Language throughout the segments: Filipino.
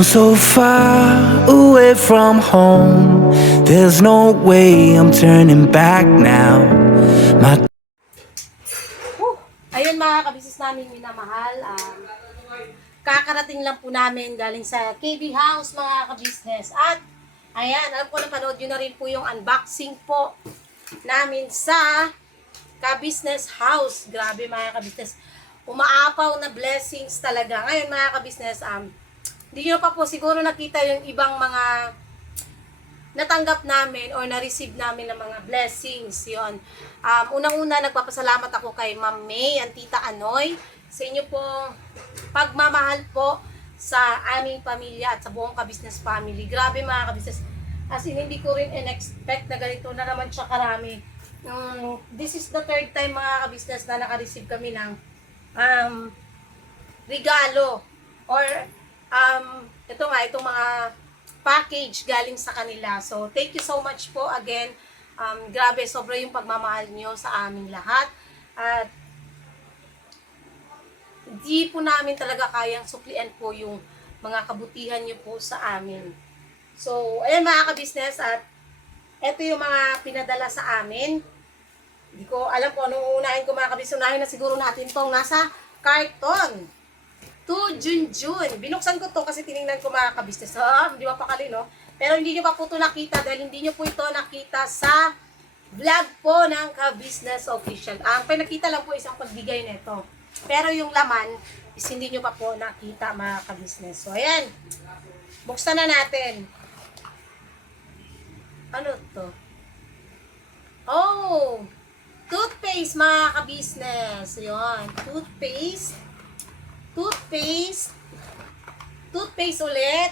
I'm so far away from home. There's no way I'm turning back now. My Ayun mga kabisis namin minamahal, kakarating lang po namin galing sa KB House mga kabisnes. At ayan, alam ko napanood nyo na rin po yung unboxing po namin sa Kabisnes House. Grabe mga kabisnes, umaapaw na blessings talaga. Ngayon mga kabisnes, hindi nyo pa po siguro nakita yung ibang mga natanggap namin or na-receive namin ng mga blessings. Yon. Unang-una, nagpapasalamat ako kay Ma'am May and Tita Anoy sa inyo pong pagmamahal po sa aming pamilya at sa buong Kabisnes family. Grabe mga kabisnes. As in, hindi ko rin in-expect na ganito na naman siya karami. This is the third time mga kabisnes na naka-receive kami ng regalo or ito nga, itong mga package galing sa kanila. So, thank you so much po again. Grabe, sobra yung pagmamahal nyo sa aming lahat. At hindi po namin talaga kayang suklian po yung mga kabutihan nyo po sa amin. So, ayan mga kabisnes, at ito yung mga pinadala sa amin. Hindi ko alam kung anong uunahin ko mga kabisnes. Unahin na siguro natin tong nasa karton. To Junjun. Binuksan ko to kasi tiningnan ko mga kabisnes. Hindi mapakali, no? Pero hindi nyo pa po ito nakita dahil hindi nyo po ito nakita sa vlog po ng Kabisnes Official. Ang pinakita lang po isang pagbigay nito. Pero yung laman is hindi nyo pa po nakita mga kabisnes. So, ayan. Buksan na natin. Ano to? Oh! Toothpaste mga kabisnes. Ayan. Toothpaste. Toothpaste ulit.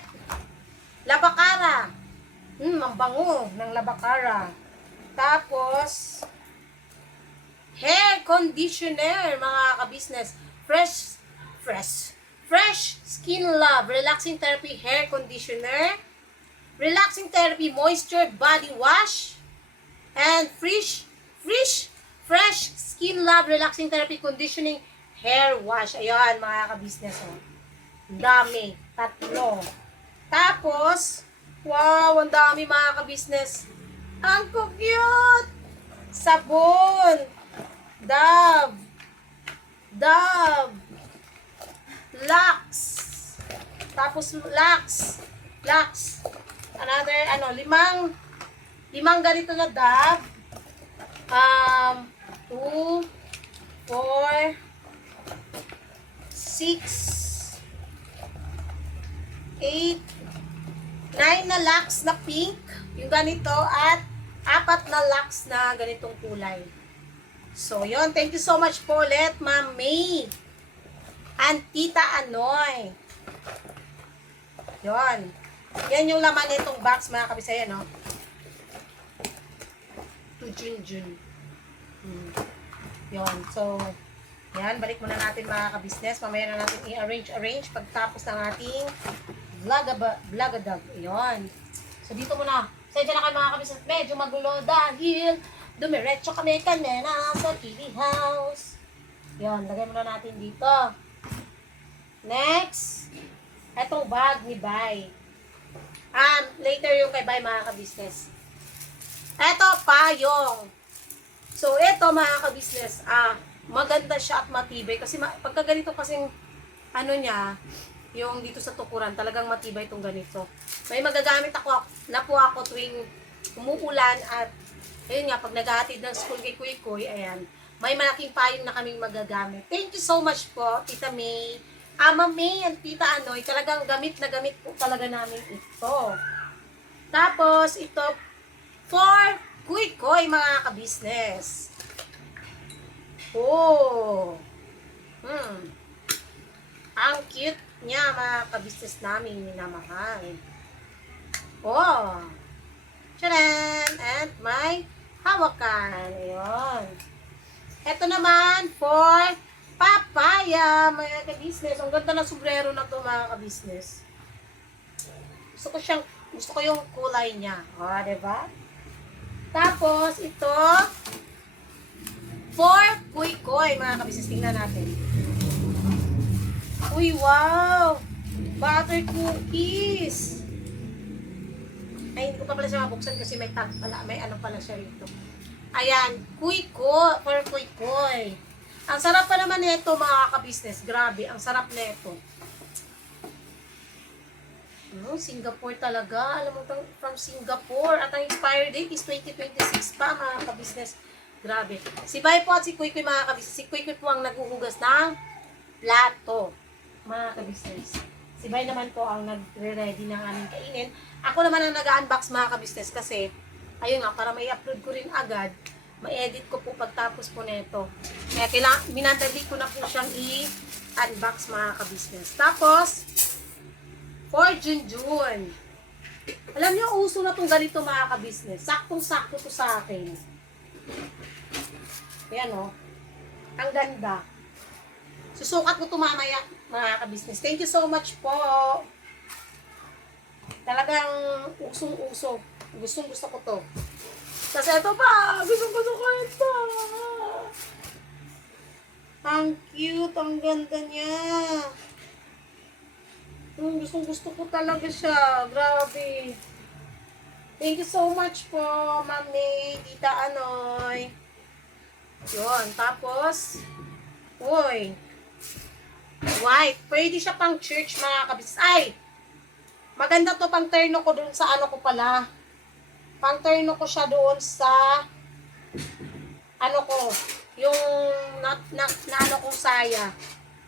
Labakara. Ang bango ng labakara. Tapos, hair conditioner, mga kabisnes. Fresh Skin Love, Relaxing Therapy Hair Conditioner. Relaxing Therapy Moisture Body Wash. And Fresh Skin Love, Relaxing Therapy Conditioning Hair Wash. Ayan, mga kabisnes. Ang dami. 3. Tapos, wow, ang dami mga kabisnes. Ang cute! Sabon. Dove. Lux. Tapos, Lux. Another, 5 ganito na Dove. 2, 4, 6, 8, 9 na Lux na pink, yung ganito, at 4 na Lux na ganitong kulay. So, yon. Thank you so much po ulit, Ma'am May and Tita Anoy. Yon. Yan yung laman nitong box, mga kabisaya, no? To Junjun. Yon. So, yan, balik muna natin mga kabisnes. Mamaya na natin i-arrange pagtapos ng ating vlogadag. Ayan. So, dito muna. Sadya na kayo mga kabisnes. Medyo magulo dahil dumiretso kami kanina sa TV House. Ayan, lagay muna natin dito. Next. Etong bag ni Bay. Later yung kay Bay mga kabisnes. Eto, payong. So, eto mga kabisnes. Maganda siya at matibay kasi pagka ganito kasing niya, yung dito sa tukuran, talagang matibay itong ganito. May magagamit ako na po ako tuwing umuulan at ayun nga, pag naghahatid ng school kay Kuy, ayan, may malaking payong na kaming magagamit. Thank you so much po, Tita May. Ma'am May and Tita Anoy, talagang gamit na gamit po talaga namin ito. Tapos, ito for Kuy, mga kabisnes. Oh. Ang cute niya, mga kabisnes namin minamahal. Oh. Tcharan! And may hawakan. Ayun. Ito naman for papaya, mga kabisnes. Ang ganda ng sombrero na to, mga kabisnes. Gusto ko yung kulay niya. Diba? Tapos, ito for Kuy, mga kabisnes. Tingnan natin. Uy, wow! Butter cookies. Ay, hindi ko pa pala siya mabuksan kasi may tag pala. May ano pala siya rito. Ayan, kuy-ko for kuy-koy. Ang sarap pa naman nito mga ka-business. Grabe, ang sarap nito. Singapore talaga. Alam mo, from Singapore. At ang expiry date is 2026 pa mga ka-business. Grabe. Si Bay po at si Kuy Kuy mga ka-business. Si Kuy Kuy po ang naghuhugas ng plato mga ka-business. Si Bay naman po ang nagre-ready ng aming kainin. Ako naman ang nag-unbox mga ka-business kasi ayun nga, para may upload ko rin agad, ma-edit ko po pagtapos po nito. Kaya minadali ko na po siyang i-unbox mga ka-business. Tapos, for Junjun. Alam niyo, uso na tong ganito mga ka-business. Saktong-sakto to sa akin. Ayan o. Ang ganda. Susukat ko to mamaya mga ka-business. Thank you so much po. Talagang usong-uso. Gustong-gusto ko to. Kasi ito pa. Gustong-gusto ko ito. Ang cute. Ang ganda niya. Gustong-gusto ko talaga siya. Grabe. Thank you so much po, Mami, Tita Anoy. Yun. Tapos, uy. White. Pwede siya pang church mga kabis. Ay! Maganda to pang terno ko doon sa ano ko pala. Pang terno ko siya doon sa ano ko. Yung na ano kong saya.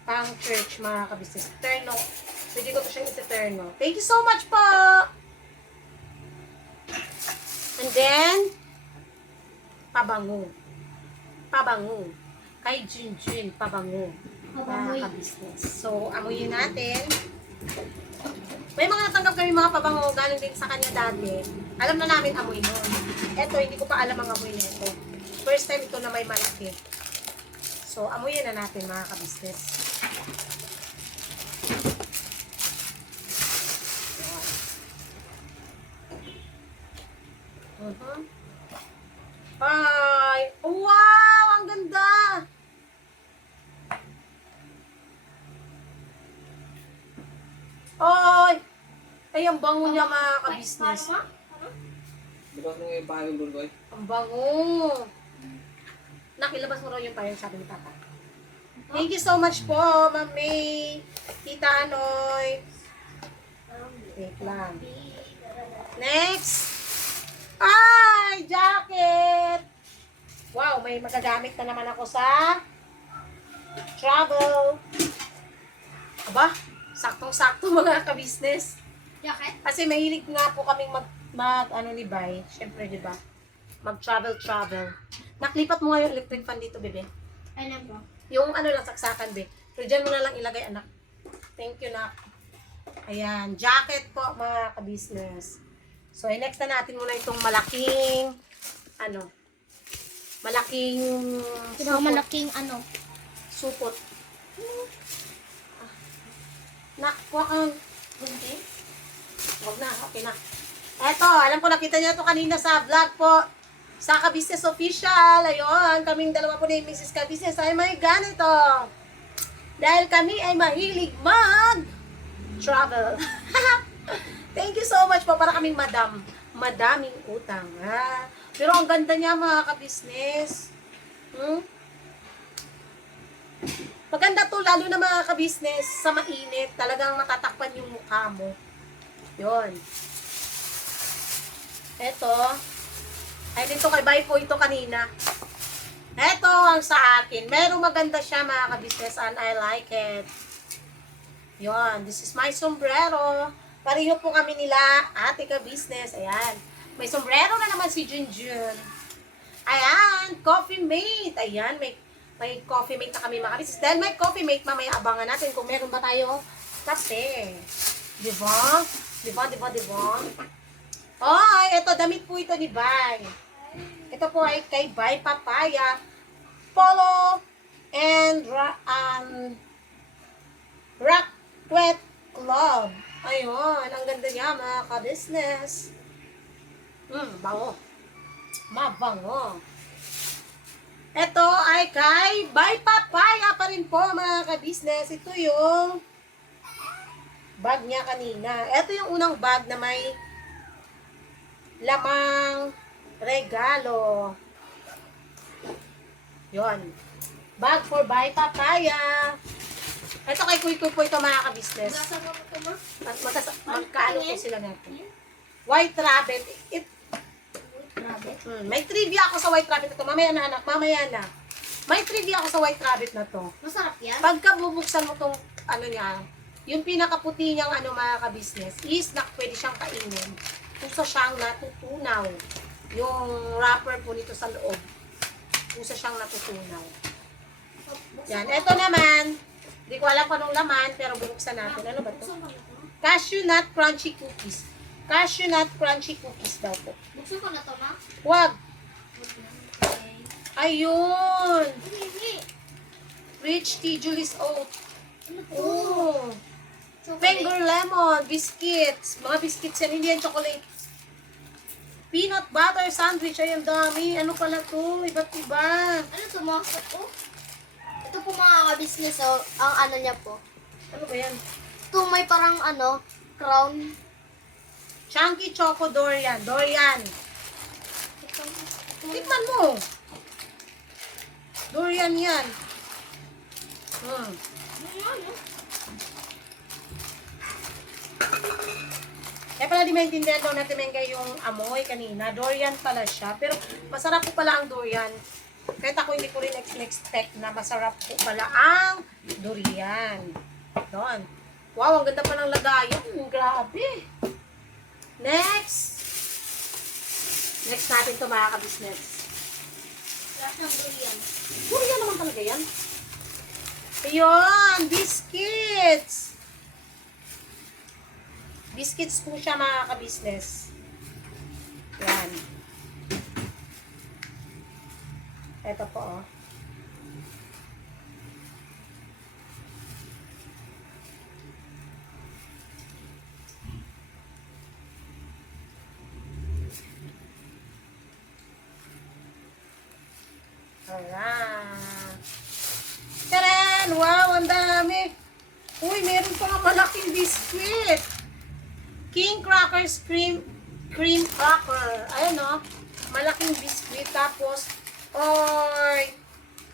Pang church mga kabis. Terno. Pwede ko to siyang iti-terno. Thank you so much po! And then, pabango. Pabango. Kay Junjun, pabango. Mga ka-business. So, amuyin natin. May mga natanggap kami mga pabango, galing din sa kanya dati. Alam na namin amoy nun. Eto, hindi ko pa alam ang amoy nito. First time ito na may malaki. So, amuyin na natin mga ka-business. Ay! Wow! Ang ganda! Ay! Ay, ang bango niya mga ka-business. Bukas mo yung pahayong doon, Koy. Ang bango! Nakilabas mo raw yung payong sabi ni Papa. Thank you so much po, Mami. Tita Anoy. Wait lang. Next! Ay! Jacket! Wow, may magagamit na naman ako sa travel. Aba, saktong-sakto mga ka-business. Jacket? Kasi mahilig nga po kaming ano ni Bay. Siyempre, di ba? Mag-travel. Naklipat mo nga yung electric fan dito, bebe. Ano po? Yung ano lang, saksakan, be. Pero dyan mo na lang ilagay, anak. Thank you, nak. Ayan, jacket po, mga ka-business. So, next na natin muna itong malaking, ano, malaking Malaking ano? supot. Nak, kuha kang, Gunti? wag na, okay na. Eto, alam ko nakita niyo ito kanina sa vlog po. Sa Ka-Business Official. Ayun, kaming dalawa po ni Mrs. Ka-Business ay may ganito. Dahil kami ay mahilig mag-travel. Thank you so much po. Para kaming madaming utang. Ha? Pero ang ganda niya mga ka-business. Maganda to, lalo na mga ka-business, sa mainit. Talagang matatakpan yung mukha mo. Yun. Eto. Ay, dito kay Bay po ito kanina. Eto ang sa akin. Merong maganda siya mga ka-business and I like it. Yun. This is my sombrero. Pareho po kami nila, ate ka-business. Ayan. May sombrero na naman si Junjun. Ayan. Coffee mate. Ayan. May coffee mate na kami mga ka-business. Dahil may coffee mate, mamaya abangan natin kung meron ba tayo kape. Diba? Diba? Ay, ito, damit po ito ni Bay. Ito po ay kay Bay Papaya, Polo, and Racquet Club. Ayun, ang ganda niya mga ka-business. Bango. Mabango. Ito ay kay Bay Papaya pa rin po mga ka-business. Ito yung bag niya kanina. Ito yung unang bag na may lamang regalo. Yon. Bag for Bay Papaya. Ito kay Kuy Kuy po ito mga ka-business. Nasama mo ito, ma? Magkaano po sila natin. White Rabbit. Grabe. May trivia ako sa White Rabbit na to. Mamaya na anak, mamaya na. May trivia ako sa White Rabbit na to. Masarap yan? Pagka bubuksan mo tong ano niya, yung pinakaputi niyang ano mga ka-business is na pwede siyang kainin. Pusa siyang natutunaw. Yung wrapper po nito sa loob. Pusa siyang natutunaw. Yan. Ito naman, di ko alam kung anong laman, pero bubuksan natin. Ano ba to? Buksan ko na to. Cashew nut crunchy cookies. Cashew nut crunchy cookies daw po. Buksan ko na to, ma? Wag! Okay. Ayun! Hindi. Rich tea Julie's oat. Ano to? Oh! Chocolate. Finger lemon, biscuits. Mga biscuits yan, hindi yan chocolate. Peanut butter sandwich. Ay, ang dami. Ano pala to? Iba't iba. Ano to, ma? Oh. Ito po mga ka-business, oh, ang ano niya po. Ano ba yan? Ito may parang ano, crown. Chunky Choco Dorian. Dorian. Tikman mo. Dorian yan. Hmm. Ano? Kaya pala di maintindihan daw natin yung amoy kanina. Dorian pala siya. Pero masarap po pala ang durian. Kahit ako hindi ko rin expect na masarap po pala ang durian. Doon. Wow, ang ganda pa ng lagayan. Grabe. Next. Next natin ito mga ka-business. Lahat ng durian. Durian naman talaga yan. Ayun, biscuits. Biscuits po siya mga ka-business. Yan. Ito po oh. Alright. Taran! Wow, ang dami! Uy, meron pa nga malaking biscuit! King Crackers Cream Cracker. Ayan o. Malaking biscuit. Tapos, oy,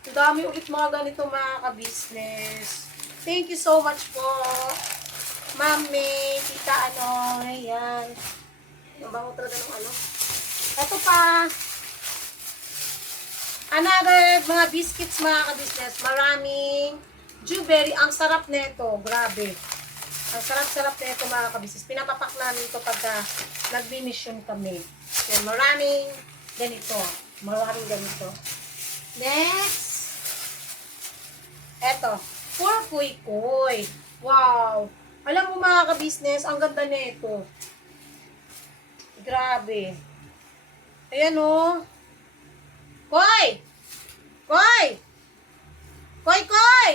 ang dami ulit mga ganito mga ka-business. Thank you so much po. Mami, tita ano, ayan. Ang bango talaga ng ano. Ito pa. Another mga biscuits mga ka-business. Maraming Juberry. Ang sarap nito. Grabe. Ang sarap-sarap nito mga ka-business. Pinapapak namin ito pagka nag-mission kami. Yan, maraming ganito. Maraming ganito. Next. Eto. For kuy-kuy. Wow. Alam mo mga ka-business, ang ganda nito. Grabe. Ayan o. Koy! Koy! Koy, Koy!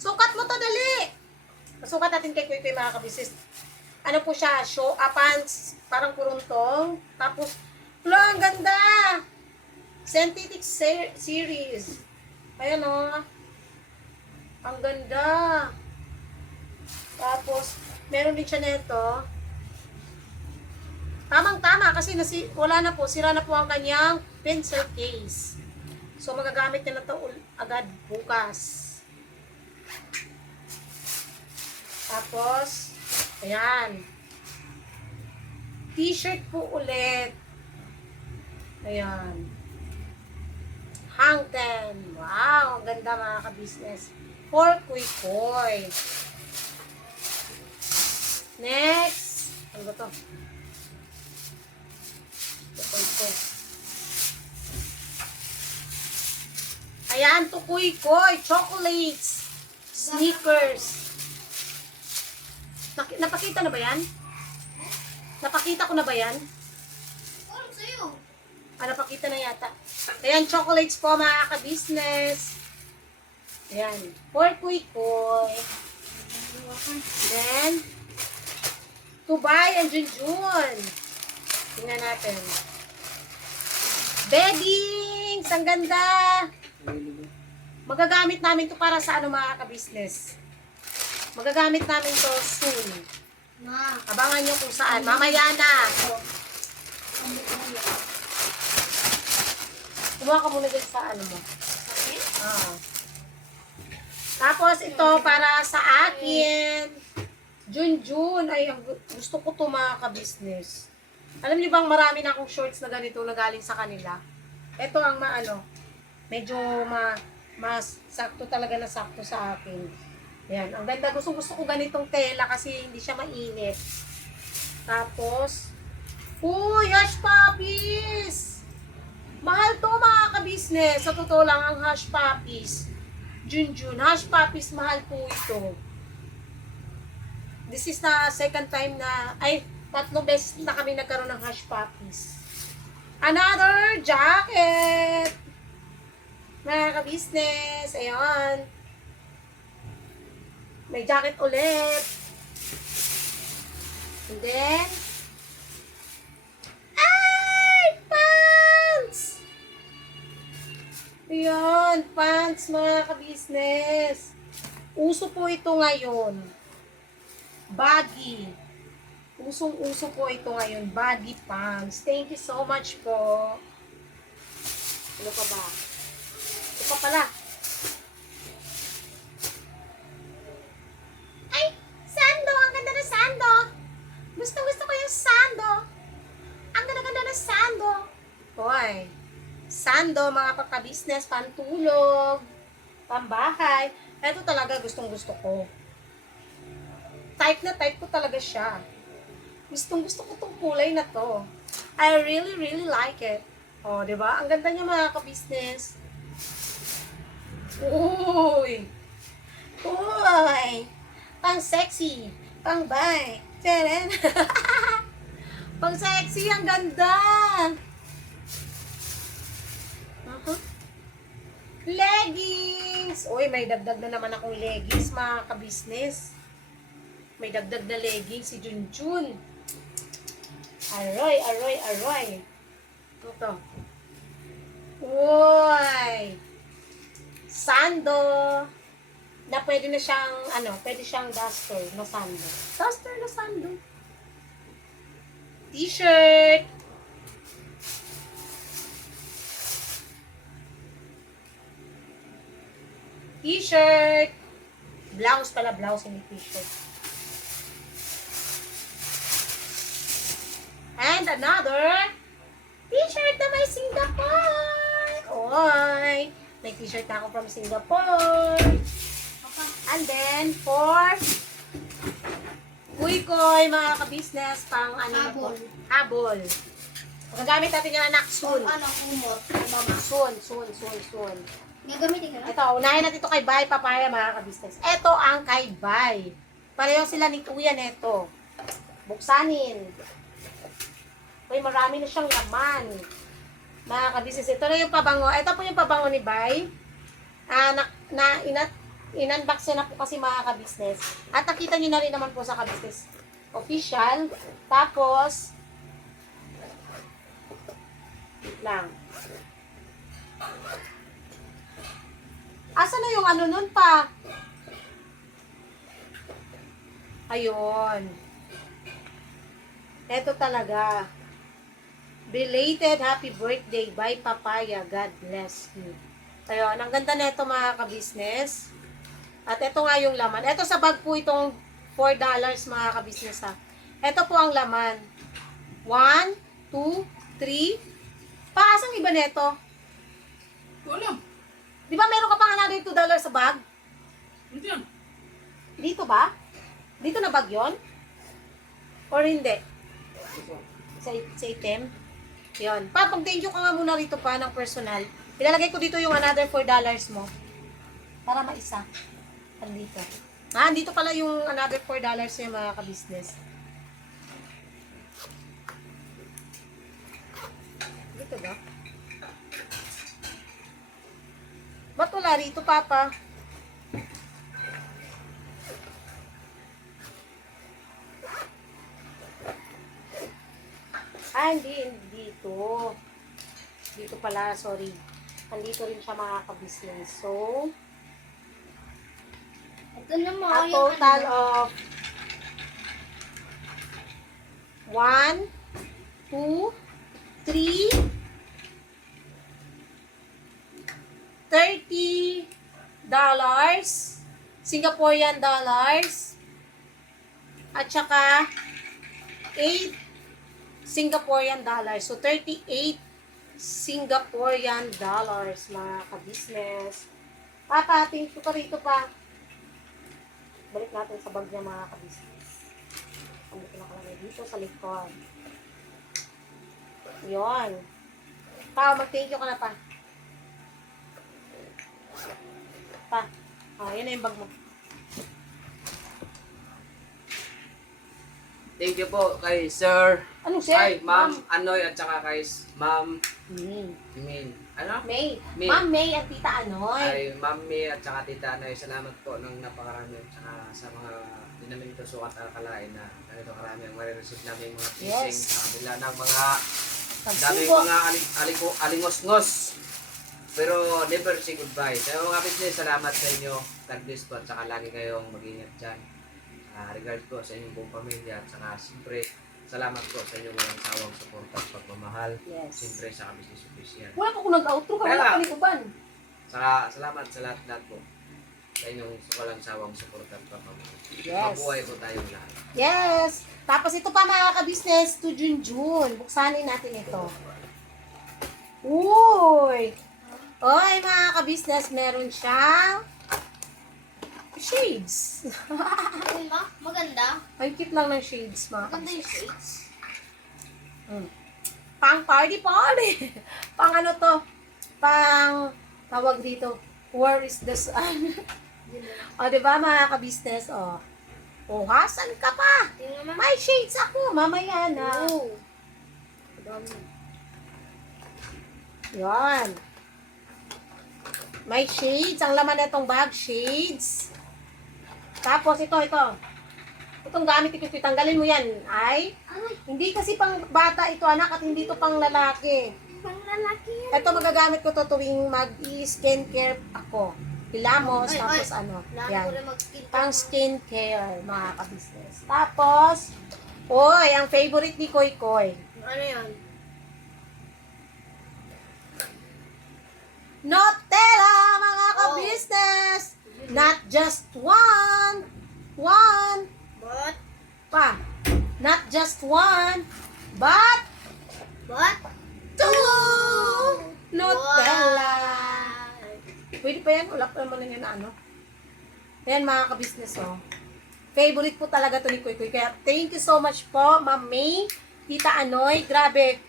Sukat mo to, dali! Sukat natin kay Koy Koy mga kabisnes. Ano po siya? Show pants, parang kuruntong. Tapos, wala, ang ganda! Synthetic series. Ayan o. Ang ganda. Tapos, meron din siya nito. Tamang-tama kasi wala na po, sira na po ang kanyang pencil case. So magagamit na ito agad bukas. Tapos, ayan. T-shirt po ulit. Ayan. Hang ten. Wow, ang ganda mga ka-business. For kuy-kuy. Next. Ano ba to? Ayan, tukuy-koy, chocolates, sneakers. Napakita na ba yan? Napakita ko na ba yan? Ano sa'yo? Napakita na yata. Ayan, chocolates po mga ka-business. Ayan, for kuy-koy. Then, Tubay and Junjun. Tingnan natin. Beddings! Ang ganda! Magagamit namin to para sa ano mga ka-business. Magagamit namin to soon. Ma. Abangan nyo kung saan. Mamaya na. Kumuha ka muna dyan sa ano mo. Okay? Ah. Tapos ito para sa akin. Junjun. Ay, gusto ko to mga ka-business. Alam niyo bang marami na akong shorts na ganito na galing sa kanila? Ito ang medyo mas sakto talaga na sakto sa akin. Yan. Ang ganda. Gusto ko ganitong tela kasi hindi siya mainit. Tapos, uy, Hush Puppies! Mahal to mga ka-business. Sa totoo lang ang Hush Puppies. Junjun. Hush Puppies, mahal po ito. This is the second time na, 3 beses na kami nagkaroon ng Hush Puppies. Another jacket! Mga ka-business. Ayan. May jacket ulit. And then, pants! Ayan, pants mga ka-business. Uso po ito ngayon. Baggy. Usong-uso po ito ngayon. Baggy pants. Thank you so much po. Ano pa ba? Ito pa pala. Ay! Sando! Ang ganda ng sando! Gusto ko yung sando! Ang ganda-ganda ng sando! Hoy! Sando, mga pagka-business, pantulog, pambahay. Ito talaga gustong-gusto ko. Type na type ko talaga siya. Gustong-gusto ko tong kulay na to. I really, really like it. Oh, di ba? Ang ganda niya mga ka-business. Uy! Uy! Pang sexy. Pang bay. Teren. Pang sexy. Ang ganda. Leggings! Uy, may dagdag na naman akong leggings, mga ka-business. May dagdag na leggings si Junjun. Aroy, aroy, aroy. Ito. Uy! Sando. Na pwede na siyang, pwede siyang duster na sando. Duster na sando. T-shirt. T-shirt. Blouse pala, blouse, hindi t-shirt. And another t-shirt na may Singapore. Oy, may t-shirt na ako from Singapore. And then, for Kuy-Koy, mga ka-business, pang Habol. Habol. Magagamit natin yan, anak, soon. Kumot. Mama. Soon. Gagamitin ka na? Ito, unahin natin ito kay Bay Papaya, mga ka-business. Ito ang kay Bay. Pareho sila ni Kuya neto. Buksanin. Uy, marami na siyang laman. Mga ka-business, ito na yung pabango. Ito po yung pabango ni Bay. In-unbox na po kasi mga ka-business. At nakita nyo na rin naman po sa ka-business official. Tapos, wait lang. Asa na yung ano nun pa? Ayun. Ito talaga. Belated happy birthday by Papaya. God bless you. Ayun, ang ganda na ito mga ka-business. At ito nga yung laman. Ito sa bag po itong $4 mga ka-business ha. Ito po ang laman. 1, 2, 3. Paasang iba nito? Wala. Di ba meron ka pang another $2 sa bag? Hindi yan. Dito ba? Dito na bag yun? Or hindi? Sa item? Yun. Pa, pag-thank you ka nga muna rito pa ng personal. Ilalagay ko dito yung another $4 mo. Para maisa. Andito. Andito pala yung another $4 yung mga ka-business. Dito ba? Ba't wala rito, Papa? Hindi dito. Dito pala, sorry. Andito rin siya mga ka-business. So, Ganun mo. A yung total ano. of 1, 2, 3, $30 Singaporean dollars at saka 8 Singaporean dollars. So, 38 Singaporean dollars, mga ka-business. Papating ko pa rito pa. Balik natin sa bag niya, mga ka-business. Ano ko nakalagay dito sa likod. Yun. Pa, mag-thank you ka na pa. Pa. Yun na yung bag mo. Thank you po kay Sir, Anong sir? kay Ma'am Anoy at saka kay Ma'am May. Min. Ano? May. May. Ma'am May at Tita Anoy. Kay Ma'am May at saka Tita Anoy, salamat po ng napakarami at saka sa mga di namin ito sukat akalain na ganito karami ang marireceive namin mga fishing Yes. sa kabila ng mga daming Pagsubo. mga alingos-ngos. Pero never say goodbye. Sa mga business, salamat sa inyo. God bless po at saka lagi kayong mag-ingat dyan. Regard po sa inyong buong pamilya at saka siyempre salamat po sa inyong walang sawang suporta at pagmamahal. Yes. Siyempre sa Business Official. Wala pa kung nag-outro ka, Kaya wala nga. pa rin uban. Saka salamat sa lahat-lahat po sa inyong walang sawang suporta at pagmamahal. Yes. Mabuhay po tayong lahat. Yes. Tapos ito pa, mga ka-business, to Junjun. Buksanin natin ito. Uy! Oy, mga ka-business, meron siyang shades. Ayun ba? Maganda. Ang cute lang ng shades, mga Maganda yung ka-business. shades. Pang party. Pang ano to? Pang, tawag dito, where is the sun? O, diba, mga ka-business? O, hasan ka pa? Tingnan mo. May shades ako, mamaya na. Oh. Yan. May shades. Ang laman na itong bag, shades. Tapos ito. Itong gamit ito, tanggalin mo yan. Ay, hindi kasi pang bata ito, anak, at hindi ito pang lalaki. Pang lalaki yan. Ito magagamit ko to tuwing mag-skincare ako. Pilamos, Ay, tapos ay. ano. Kailangan Yan. ko rin mag-skin. Pang skincare, mga ka-business. Tapos, oy, ang favorite ni Koy Koy. Ano yan? Nutella, mga ka-business! Not just one, But, pa. Not just one, but two Nutella. Pwede pa yan, wala pa naman yun na ano. Yan, mga ka-business, Favorite po talaga to ni Kuy Kuy. Kaya thank you so much po, Ma'am May, Tita Anoy. Grabe.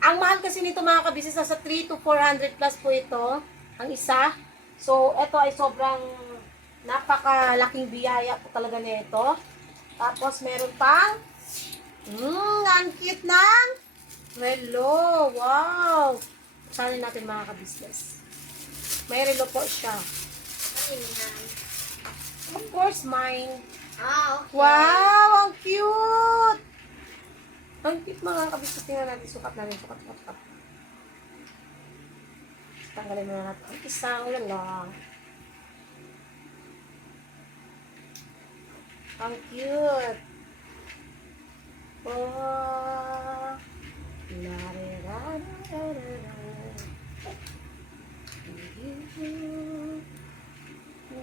Ang mahal kasi nito, mga ka-business, nasa 3 to 400 plus po ito. Ang isa. So, ito ay sobrang napakalaking biyaya po talaga nito. Tapos, meron pang ang cute ng relo. Wow! Saan natin, mga ka-business? May relo po siya. ano yan? Of course, mine. Okay. Wow! Ang cute! Ang cute, mga ka-business. Tingnan natin. Sukat. Tanggalin mo na natin ang isang lang. Ang cute. Oh.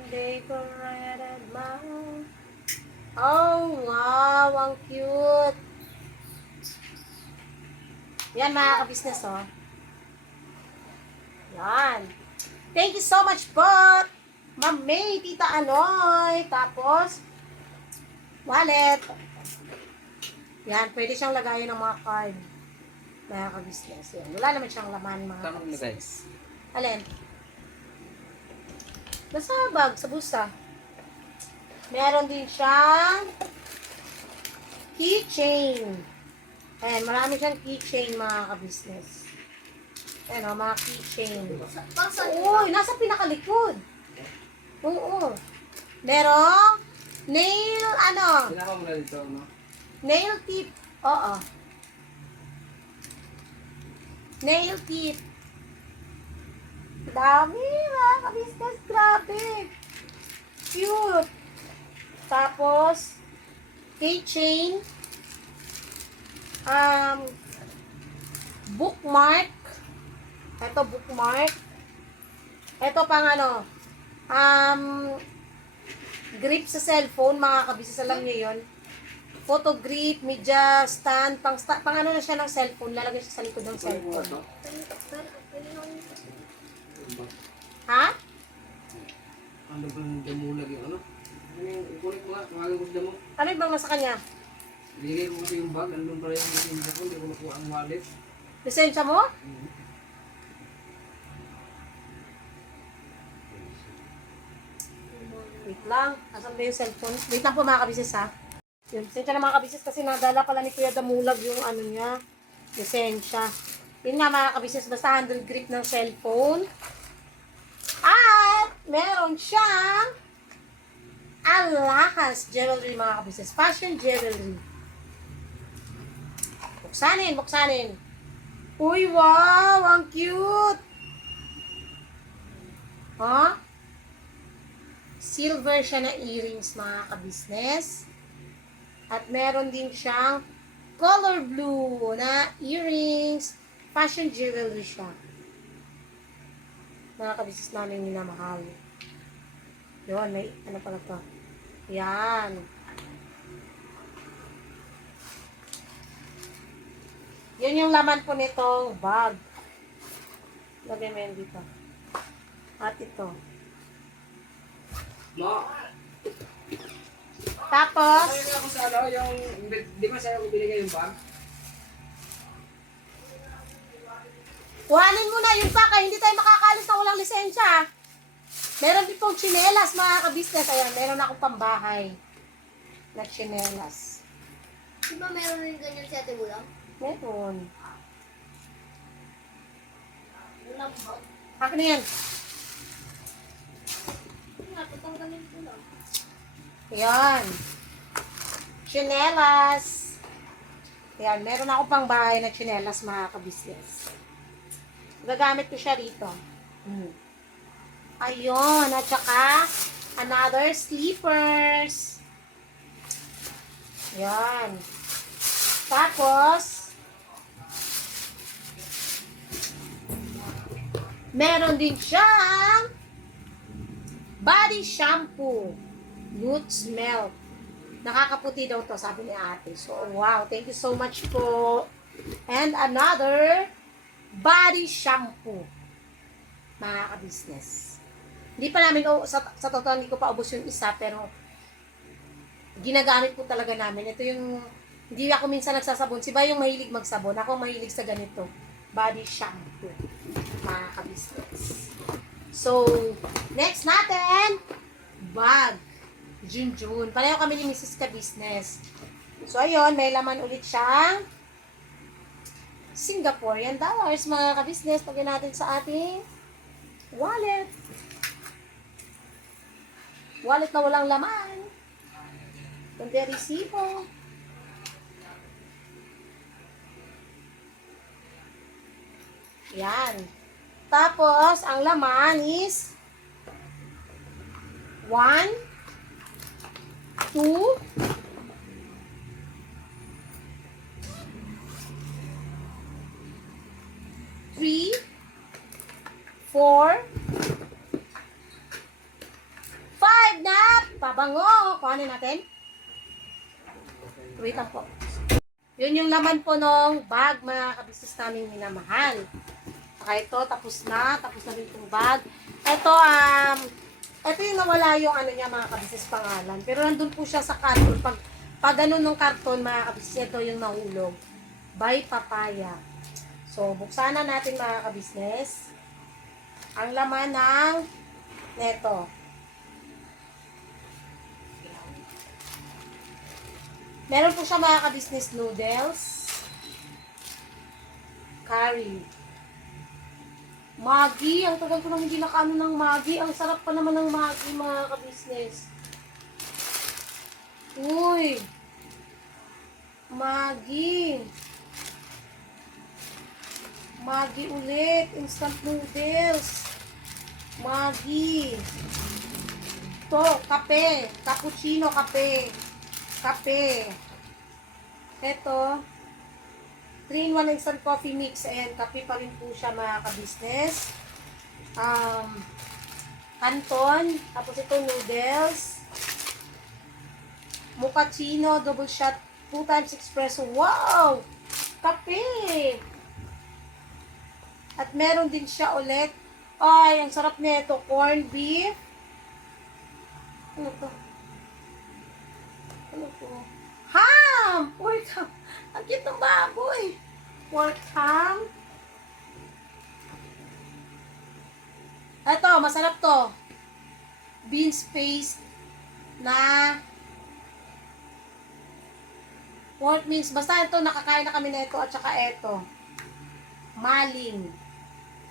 Decorated mouth. Oh, wow. Ang cute. Yan, mga ka-business, Yan. Thank you so much po, Ma'am May, Tita Anoy. Tapos, wallet. Yan, pwede siyang lagayin ng mga card. Mga ka-business. Yan. Wala naman siyang laman, mga Tanong nilagay. ka-business. Alin? Nasa bag, sa bulsa. Meron din siyang keychain. Ayan, marami siyang keychain, mga ka-business. Ayan, mga keychain. Pang saan? Uy, nasa pinakalikod. Oo. Merong nail, Sinama mo na dito, no? nail tip. Oo. Nail tip. Dami, mga ka-business. Grabe. Cute! Tapos, keychain. Bookmark. Ito, bookmark. Ito pang ano, grip sa cellphone, mga kabisnes, alam niyo yun. Photo grip, media stand, pang ano na siya ng cellphone, lalagay siya sa likod ng cellphone. Ha? Ano bang damo lagi ano? Kunin ko nga, tawagin ko sa damo. Ano yung bang nasa kanya? Binigay ko kasi yung bag, andun pala yung lisensya ko, hindi ko nakuha ang wallet. Lisensya mo? Wait lang. Asan ba yung cellphone? Wait lang po mga kabisnes ha. Yun, lisensya na mga kabisnes kasi nadala pala ni Kuya Damulag yung ano niya. Lisensya. Yun nga mga kabisnes, basta handle grip ng cellphone. At meron siyang alahas jewelry mga kabisnes. Fashion jewelry. Buksanin, buksanin. Uy, wow! Ang cute! Ha? Silver siya na earrings mga kabisnes. At meron din siyang color blue na earrings. Fashion jewelry siya. Mga kabisnes namin minamahal. Yun, may ano pala to. Yan. Yun yung laman po nitong bag. Lagay mo yan dito. At ito. Ma, Tapos, ayun ako sa ano, yung, di ba sa'yo ko binigay yung bag? kuhanin mo na yung paka. Hindi tayo makakalis na walang lisensya. Meron din pong tsinelas mga kabisnes. Ayan, meron akong pambahay na tsinelas. Di ba meron rin ganyan si Ate Bulang? Meron. Bulang ba? Akin na yan. Nga, tatanggalin ko lang. Ayan. Tsinelas. Ayan, meron akong pangbahay na tsinelas mga kabisnes. Gagamit ko siya rito. Ayun, at saka another slippers. Ayan. Tapos, meron din siyang body shampoo. Roots Milk. Nakakaputi daw to, sabi ni ate. So, wow. Thank you so much po. And another body shampoo. Mga ka-business. Hindi pa namin, sa totoo, hindi ko pa ubos yung isa, pero ginagamit po talaga namin. Ito yung, hindi ako minsan nagsasabon. Si Ba yung mahilig magsabon. Ako mahilig sa ganito. Body shampoo. Mga ka-business. So, next natin, bag. Junjun. Pareho kami ni Mrs. Ka-business. So, ayun, may laman ulit siyang Singaporean dollars, mga ka-business. Pagyan natin sa ating wallet. Wallet na walang laman. Kundi resibo. Yan. Tapos, ang laman is 1, 2, 3, 4, 5 na pabango. Kuhanin natin. Wait lang po. Yun yung laman po nung bag, mga kabisnes namin minamahal. Saka ito, tapos na rin itong bag. Ito, ito yung nawala yung ano niya, mga kabisnes, pangalan. Pero nandun po siya sa karton. Pag ganun ng karton, mga kabisnes, ito yung nahulog. By Papaya. So, buksan na natin, mga kabisnes. Ang laman ng neto. Meron po siya, mga ka-business, noodles, curry, Maggi. Ang tagal ko nang hindi nakaano ng Maggi. Ang sarap pa naman ng Maggi, mga ka-business. Uy! Maggi. Maggi ulit. Instant noodles. Maggi. to, kape, cappuccino, kape. Kape. Ito, 3-in-1 instant coffee mix. Ayan, kape pa rin po siya mga ka-business. Canton, tapos ito noodles. Mochaccino, double shot, 2 times espresso. Wow! Kape! At meron din siya ulit. Ay, ang sarap nito. Corned beef. Ano to? Ano to? Ham! Pork ham. Ang cute ng baboy. Pork ham. Ito, masarap to. Beans paste na pork mix. Basta ito, nakakain na kami na ito at saka ito. Maling.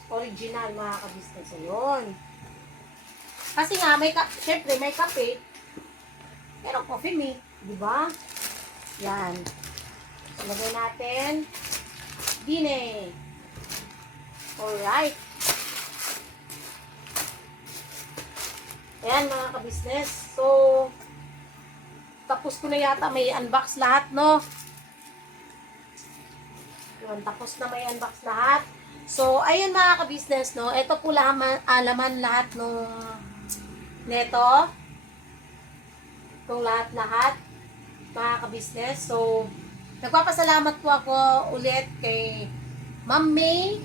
Original mga ka-business. Ayun. Kasi nga, syempre may kape. Pero coffee me. Diba? Yan. Lagay natin. Dine. Alright. Ayan mga ka-business. So, tapos ko na yata may unbox lahat, no? Yun, tapos na may unbox lahat. So, ayun mga ka-business, no? Ito po laman lahat nung neto. Itong lahat mga ka-business. So, nagpapasalamat po ako ulit kay Ma'am May,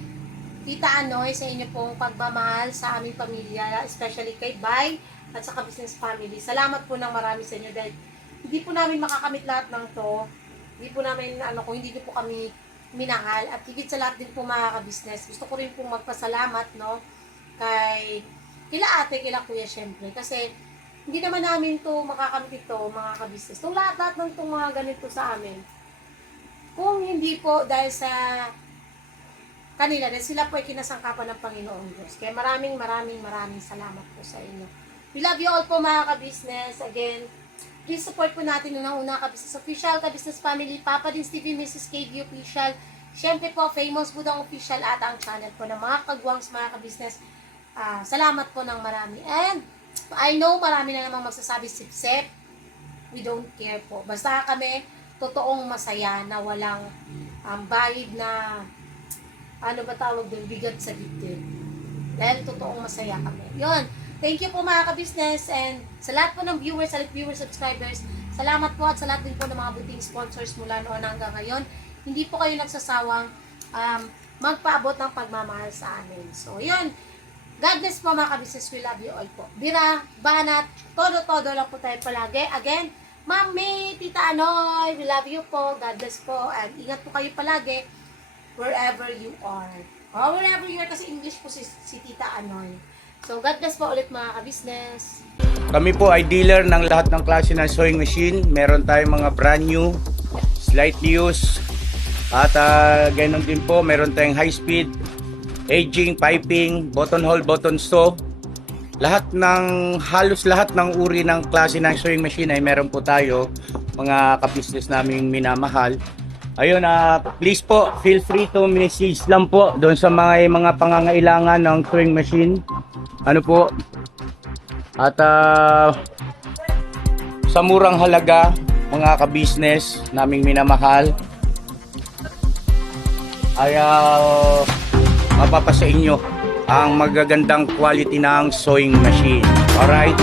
Tita Anoy, sa inyo pong pagmamahal sa aming pamilya, especially kay Bay at sa ka-business family. Salamat po ng marami sa inyo dahil hindi po namin makakamit lahat ng to. Hindi po namin, kung hindi po kami minahal. At higit sa lahat din po mga ka-business. Gusto ko rin po magpasalamat, no, kila ate, kila kuya, syempre. Kasi, hindi naman namin to makakamit ito, mga ka-business. Itong lahat ng itong mga ganito sa amin. Kung hindi po dahil sa kanila, dahil sila po ay kinasangkapan ng Panginoong Diyos. Kaya maraming salamat po sa inyo. We love you all po mga ka-business. Again, please support po natin unang-una ka-business official, ka-business family, Papa Dins TV, Mrs. KB official. Siyempre po, Famous Budang official at ang channel po ng mga kagwangs, mga ka-business. Salamat po ng marami. And I know marami na namang magsasabi sip-sip. We don't care po. Basta kami totoong masaya na walang bahid na bigat sa dibdib. Dahil totoong masaya kami. Yun. Thank you po mga ka-business and sa lahat po ng viewers, subscribers, salamat po at sa lahat din po ng mga buting sponsors mula noon hanggang ngayon. Hindi po kayo nagsasawang magpaabot ng pagmamahal sa amin. So, yun. God bless po mga ka-business. We love you all po. Bira, banat, todo lang po tayo palagi. Again, Mami, Tita Anoy, we love you po. God bless po. And ingat po kayo palagi wherever you are. Wherever you are kasi English po si Tita Anoy. So, God bless po ulit mga ka-business. Kami po ay dealer ng lahat ng klase ng sewing machine. Meron tayong mga brand new, slightly used, at ganoon din po, meron tayong high speed, aging, piping, button hole, button sew. Halos lahat ng uri ng klase ng sewing machine ay meron po tayo, mga ka-business naming minamahal. Ayun, please po, feel free to message lang po doon sa mga pangangailangan ng sewing machine. Ano po? At sa murang halaga, mga ka-business naming minamahal, ay mapapasa inyo ang magagandang quality ng sewing machine. Alright?